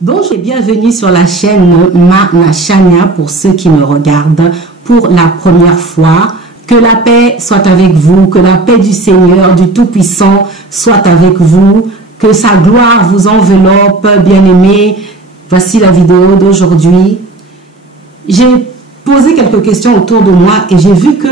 Bonjour et bienvenue sur la chaîne Manashania pour ceux qui me regardent pour la première fois. Que la paix soit avec vous, que la paix du Seigneur, du Tout-Puissant soit avec vous, que sa gloire vous enveloppe, bien-aimés. Voici la vidéo d'aujourd'hui. J'ai posé quelques questions autour de moi et j'ai vu que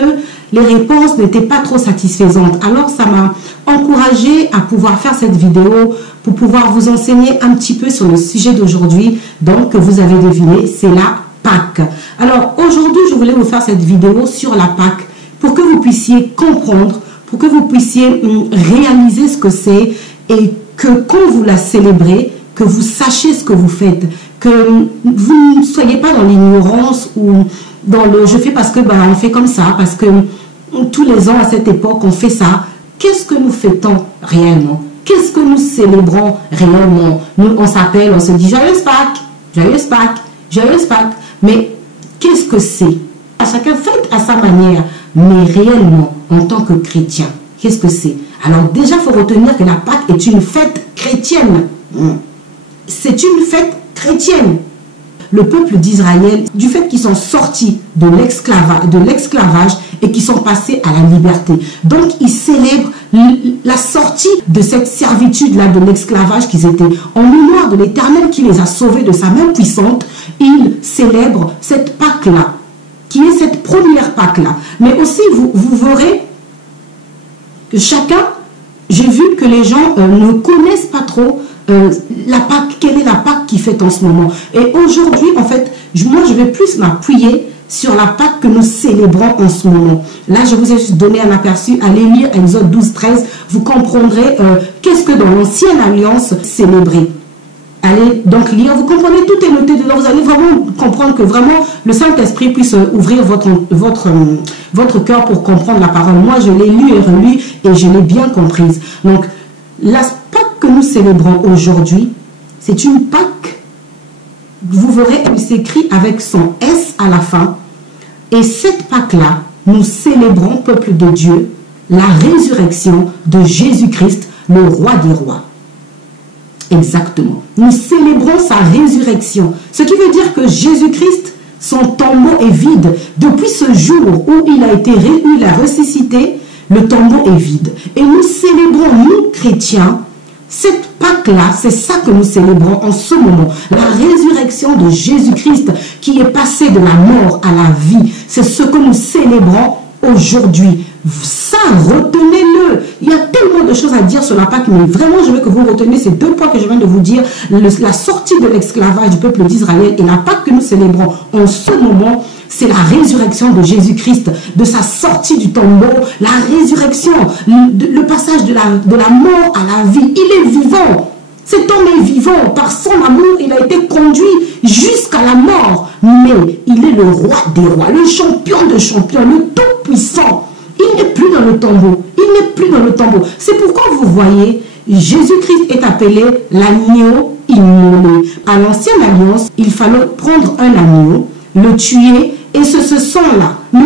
les réponses n'étaient pas trop satisfaisantes. Alors ça m'a encouragé à pouvoir faire cette vidéo pour pouvoir vous enseigner un petit peu sur le sujet d'aujourd'hui. Donc, que vous avez deviné, c'est la Pâque. Alors, aujourd'hui, je voulais vous faire cette vidéo sur la Pâque pour que vous puissiez comprendre, pour que vous puissiez réaliser ce que c'est et que quand vous la célébrez, que vous sachiez ce que vous faites, que vous ne soyez pas dans l'ignorance ou dans le « je fais parce que on fait comme ça », parce que tous les ans à cette époque on fait ça. Qu'est-ce que nous fêtons réellement? Qu'est-ce que nous célébrons réellement? Nous, on s'appelle, on se dit « Joyeuse Pâques, Joyeuse Pâques, Joyeuse Pâques ». Mais qu'est-ce que c'est? Chacun fête à sa manière, mais réellement, en tant que chrétien, qu'est-ce que c'est? Alors déjà, il faut retenir que la Pâque est une fête chrétienne. C'est une fête chrétienne. Le peuple d'Israël, du fait qu'ils sont sortis de l'esclavage et qu'ils sont passés à la liberté. Donc, ils célèbrent la sortie de cette servitude-là, de l'esclavage qu'ils étaient. En mémoire de l'Éternel qui les a sauvés de sa main puissante, ils célèbrent cette Pâque-là, qui est cette première Pâque-là. Mais aussi, vous verrez que chacun, j'ai vu que les gens ne connaissent pas trop la Pâque. Quelle est la Pâque qui fête en ce moment? Et aujourd'hui, en fait, moi, je vais plus m'appuyer sur la Pâque que nous célébrons en ce moment. Là, je vous ai juste donné un aperçu. Allez lire Exode 12, 13. Vous comprendrez qu'est-ce que dans l'ancienne alliance célébrer. Allez donc lire, vous comprenez, tout est noté dedans. Vous allez vraiment comprendre que vraiment le Saint-Esprit puisse ouvrir votre cœur pour comprendre la parole. Moi, je l'ai lu et relu et je l'ai bien comprise. Donc, la Pâque que nous célébrons aujourd'hui, c'est une Pâque, vous verrez, elle s'écrit avec son S à la fin. Et cette Pâque-là, nous célébrons, peuple de Dieu, la résurrection de Jésus-Christ, le roi des rois. Exactement. Nous célébrons sa résurrection. Ce qui veut dire que Jésus-Christ, son tombeau est vide. Depuis ce jour où il a ressuscité, le tombeau est vide. Et nous célébrons, nous chrétiens, cette Pâque-là, c'est ça que nous célébrons en ce moment. La résurrection de Jésus-Christ qui est passé de la mort à la vie. C'est ce que nous célébrons aujourd'hui. Ça, retenez-le. Il y a tellement de choses à dire sur la Pâque, mais vraiment, je veux que vous reteniez ces deux points que je viens de vous dire. La sortie de l'esclavage du peuple d'Israël et la Pâque que nous célébrons en ce moment, c'est la résurrection de Jésus-Christ, de sa sortie du tombeau, la résurrection, le passage de la mort à la vie. Il est vivant. Cet homme est vivant. Par son amour, il a été conduit jusqu'à la mort. Mais il est le roi des rois, le champion de champions, le tout-puissant. Il n'est plus dans le tombeau. Il n'est plus dans le tombeau. C'est pourquoi vous voyez, Jésus-Christ est appelé l'agneau immolé. À l'ancienne alliance, il fallait prendre un agneau, le tuer, et ce sang-là. Mais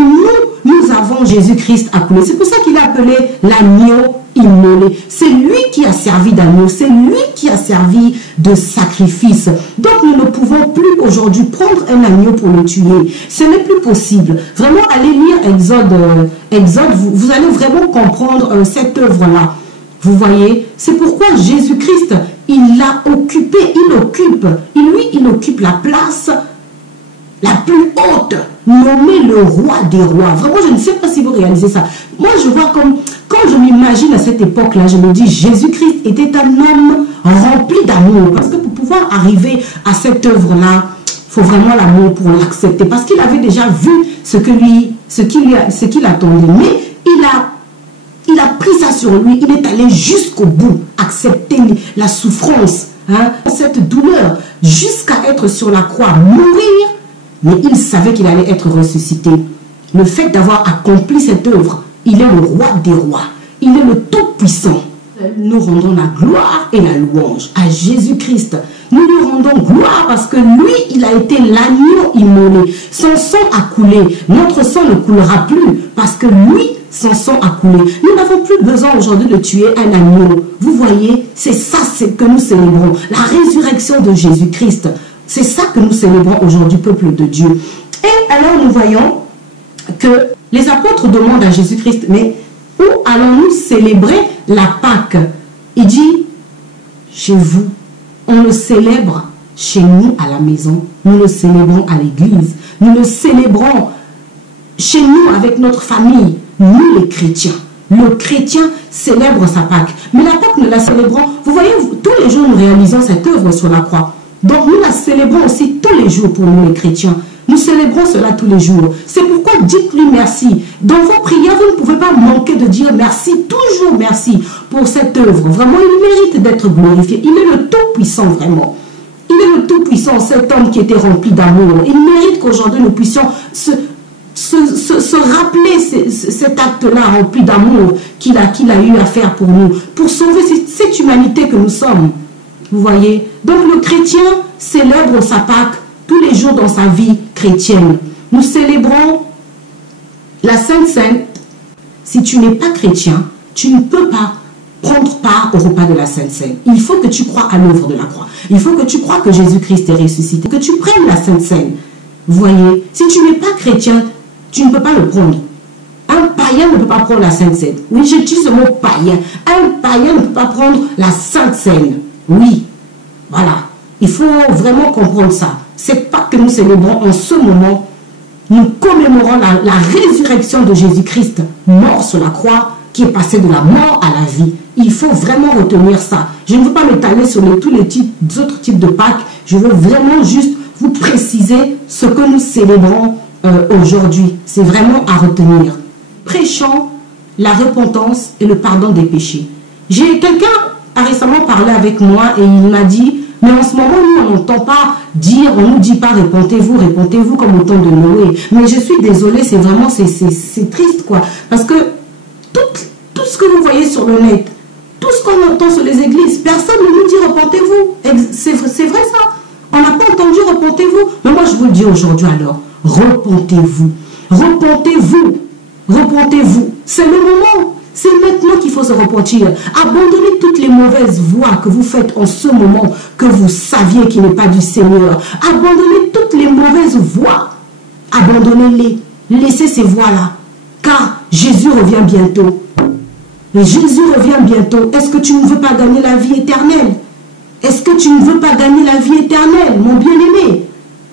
nous avons Jésus-Christ à couler. C'est pour ça qu'il est appelé l'agneau immolé. C'est lui qui a servi d'agneau. C'est lui qui a servi de sacrifice. Donc nous ne pouvons plus aujourd'hui prendre un agneau pour le tuer. Ce n'est plus possible. Vraiment, allez lire Exode. Vous allez vraiment comprendre cette œuvre-là. Vous voyez, c'est pourquoi Jésus-Christ, il l'a occupé, il occupe la place la plus haute, nommé le roi des rois. Vraiment, je ne sais pas si vous réalisez ça. Moi, je vois comme, quand je m'imagine à cette époque-là, je me dis, Jésus-Christ était un homme rempli d'amour. Parce que pour pouvoir arriver à cette œuvre-là, il faut vraiment l'amour pour l'accepter. Parce qu'il avait déjà vu ce qu'il attendait. Mais il a pris ça sur lui. Il est allé jusqu'au bout, accepter la souffrance, cette douleur, jusqu'à être sur la croix, mourir. Mais il savait qu'il allait être ressuscité. Le fait d'avoir accompli cette œuvre, il est le roi des rois. Il est le tout-puissant. Nous rendons la gloire et la louange à Jésus-Christ. Nous lui rendons gloire parce que lui, il a été l'agneau immolé. Son sang a coulé. Notre sang ne coulera plus parce que lui son sang a coulé. Nous n'avons plus besoin aujourd'hui de tuer un agneau. Vous voyez, c'est ça que nous célébrons. La résurrection de Jésus-Christ. C'est ça que nous célébrons aujourd'hui, peuple de Dieu. Et alors nous voyons que les apôtres demandent à Jésus-Christ, mais où allons-nous célébrer la Pâque? Il dit, chez vous. On le célèbre chez nous à la maison. Nous le célébrons à l'église. Nous le célébrons chez nous avec notre famille. Nous les chrétiens. Le chrétien célèbre sa Pâque. Mais la Pâque, nous la célébrons. Vous voyez, tous les jours, nous réalisons cette œuvre sur la croix. Donc, nous la célébrons aussi tous les jours pour nous les chrétiens. Nous célébrons cela tous les jours. C'est pourquoi dites-lui merci. Dans vos prières, vous ne pouvez pas manquer de dire merci, toujours merci pour cette œuvre. Vraiment, il mérite d'être glorifié. Il est le Tout-Puissant, vraiment. Il est le Tout-Puissant, cet homme qui était rempli d'amour. Il mérite qu'aujourd'hui nous puissions se rappeler cet acte-là rempli d'amour qu'il a eu à faire pour nous, pour sauver cette humanité que nous sommes. Vous voyez? Donc le chrétien célèbre sa Pâque tous les jours dans sa vie chrétienne. Nous célébrons la Sainte Seine. Si tu n'es pas chrétien, tu ne peux pas prendre part au repas de la Sainte Seine. Il faut que tu crois à l'œuvre de la croix. Il faut que tu crois que Jésus-Christ est ressuscité, que tu prennes la Sainte Seine. Vous voyez, si tu n'es pas chrétien, tu ne peux pas le prendre. Un païen ne peut pas prendre la Sainte Seine. Oui, j'utilise le mot païen. Un païen ne peut pas prendre la Sainte Seine. Oui, voilà. Il faut vraiment comprendre ça. C'est pas que nous célébrons en ce moment. Nous commémorons la résurrection de Jésus-Christ, mort sur la croix, qui est passé de la mort à la vie. Il faut vraiment retenir ça. Je ne veux pas m'étaler sur tous les autres types de Pâques. Je veux vraiment juste vous préciser ce que nous célébrons aujourd'hui. C'est vraiment à retenir. Prêchons la repentance et le pardon des péchés. Quelqu'un a récemment parlé avec moi et il m'a dit, mais en ce moment, nous, on n'entend pas dire, on ne nous dit pas répentez-vous, répentez-vous comme au temps de Noé. Mais je suis désolée, c'est vraiment, c'est triste, quoi. Parce que tout ce que vous voyez sur le net, tout ce qu'on entend sur les églises, personne ne nous dit repentez-vous. C'est vrai ça. On n'a pas entendu repentez-vous. Mais moi, je vous le dis aujourd'hui alors, repentez-vous. Repentez-vous. Repentez-vous. C'est le moment. C'est maintenant qu'il faut se repentir. Abandonnez toutes les mauvaises voies que vous faites en ce moment, que vous saviez qu'il n'est pas du Seigneur. Abandonnez toutes les mauvaises voies. Abandonnez-les. Laissez ces voies-là. Car Jésus revient bientôt. Mais Jésus revient bientôt. Est-ce que tu ne veux pas gagner la vie éternelle? Est-ce que tu ne veux pas gagner la vie éternelle, mon bien-aimé?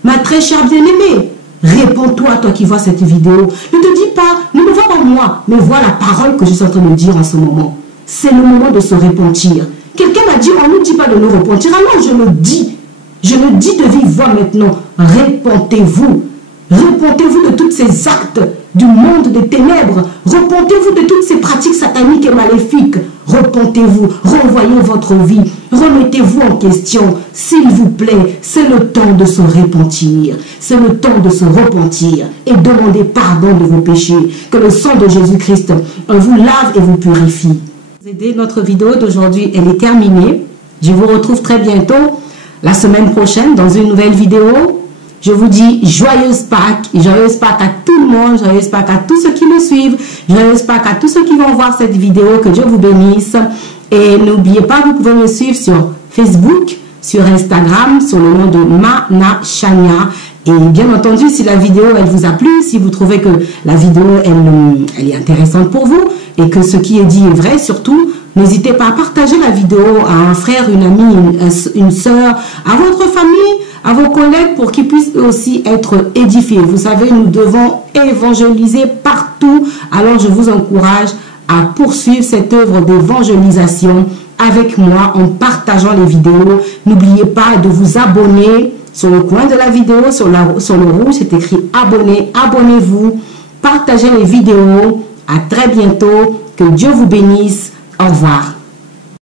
Ma très chère bien-aimée, réponds-toi, toi qui vois cette vidéo. Ne te dis pas, ne me vois pas moi, mais vois la parole que je suis en train de dire en ce moment. C'est le moment de se repentir. Quelqu'un m'a dit, on ne nous dit pas de nous repentir. Alors je le dis. Je le dis de vive voix maintenant. Repentez-vous. Repentez-vous de tous ces actes du monde des ténèbres. Repentez-vous de toutes ces pratiques sataniques et maléfiques. Repentez-vous, renvoyez votre vie, remettez-vous en question. S'il vous plaît, c'est le temps de se repentir. C'est le temps de se repentir et demander pardon de vos péchés. Que le sang de Jésus-Christ vous lave et vous purifie. Notre vidéo d'aujourd'hui, elle est terminée. Je vous retrouve très bientôt, la semaine prochaine, dans une nouvelle vidéo. Je vous dis joyeuse Pâques à tout le monde, joyeuse Pâques à tous ceux qui me suivent, joyeuse Pâques à tous ceux qui vont voir cette vidéo, que Dieu vous bénisse. Et n'oubliez pas, vous pouvez me suivre sur Facebook, sur Instagram, sur le nom de Mana Chania. Et bien entendu, si la vidéo elle vous a plu, si vous trouvez que la vidéo elle est intéressante pour vous et que ce qui est dit est vrai surtout, n'hésitez pas à partager la vidéo à un frère, une amie, une soeur, à votre famille, à vos collègues pour qu'ils puissent eux aussi être édifiés. Vous savez, nous devons évangéliser partout. Alors, je vous encourage à poursuivre cette œuvre d'évangélisation avec moi en partageant les vidéos. N'oubliez pas de vous abonner. Sur le coin de la vidéo, sur le rouge, c'est écrit abonner. Abonnez-vous. Partagez les vidéos. À très bientôt. Que Dieu vous bénisse. Au revoir.